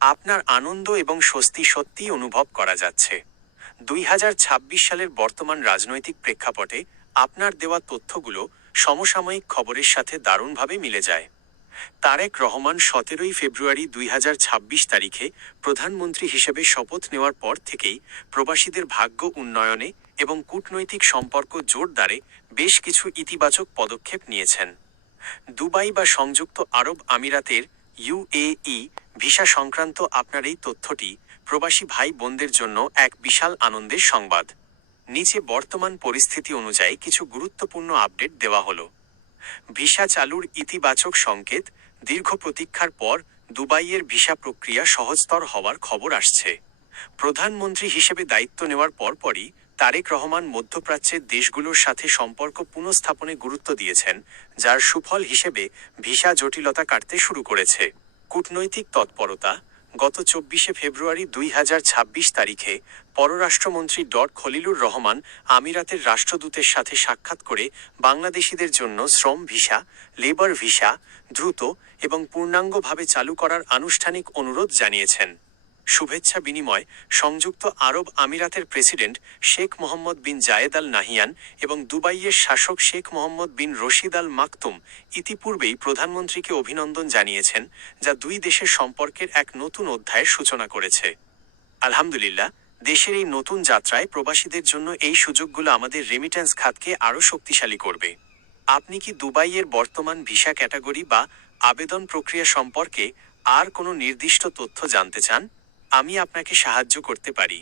আপনার আনন্দ এবং স্বস্তি সত্যিই অনুভব করা যাচ্ছে। 2026 সালের বর্তমান রাজনৈতিক প্রেক্ষাপটে আপনার দেওয়া তথ্যগুলো সমসাময়িক খবরের সাথে দারুণভাবে মিলে যায়। তারেক রহমান 17 ফেব্রুয়ারি 2026 তারিখে প্রধানমন্ত্রী হিসেবে শপথ নেওয়ার পর থেকেই প্রবাসীদের ভাগ্য উন্নয়নে এবং কূটনৈতিক সম্পর্ক জোরদারে বেশ কিছু ইতিবাচক পদক্ষেপ নিয়েছেন। দুবাই বা সংযুক্ত আরব আমিরাতের ইউএই ভিসা সংক্রান্ত আপনার এই তথ্যটি প্রবাসী ভাই বোনদের জন্য এক বিশাল আনন্দের সংবাদ। নিচে বর্তমান পরিস্থিতি অনুযায়ী কিছু গুরুত্বপূর্ণ আপডেট দেওয়া হলো। ভিসা চালুর ইতিবাচক সংকেত। দীর্ঘ প্রতীক্ষার পর দুবাইয়ের ভিসা প্রক্রিয়া সহজতর হওয়ার খবর আসছে। প্রধানমন্ত্রী হিসেবে দায়িত্ব নেওয়ার পরপরই তারেক রহমান মধ্যপ্রাচ্যের দেশগুলোর সাথে সম্পর্ক পুনঃস্থাপনে গুরুত্ব দিয়েছেন, যার সুফল হিসেবে ভিসা জটিলতা কাটতে শুরু করেছে। কূটনৈতিক তৎপরতা। গত 24 ফেব্রুয়ারি 2026 তারিখে পররাষ্ট্রমন্ত্রী খলিলুর রহমান আমিরাতের রাষ্ট্রদূতের সাথে সাক্ষাৎ করে বাংলাদেশিদের জন্য শ্রম ভিসা, লেবার ভিসা দ্রুত এবং পূর্ণাঙ্গভাবে চালু করার আনুষ্ঠানিক অনুরোধ জানিয়েছেন। শুভেচ্ছা বিনিময়। সংযুক্ত আরব আমিরাতের প্রেসিডেন্ট শেখ মোহাম্মদ বিন জায়েদ আল নাহিয়ান এবং দুবাইয়ের শাসক শেখ মোহাম্মদ বিন রশিদ আল মাকতুম ইতিপূর্বেই প্রধানমন্ত্রীকে অভিনন্দন জানিয়েছেন, যা দুই দেশের সম্পর্কের এক নতুন অধ্যায়ের সূচনা করেছে। আলহামদুলিল্লাহ, দেশের এই নতুন যাত্রায় প্রবাসীদের জন্য এই সুযোগগুলো আমাদের রেমিট্যান্স খাতকে আরও শক্তিশালী করবে। আপনি কি দুবাইয়ের বর্তমান ভিসা ক্যাটাগরি বা আবেদন প্রক্রিয়া সম্পর্কে আর কোনো নির্দিষ্ট তথ্য জানতে চান? আমি আপনাকে সাহায্য করতে পারি।